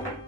Thank you.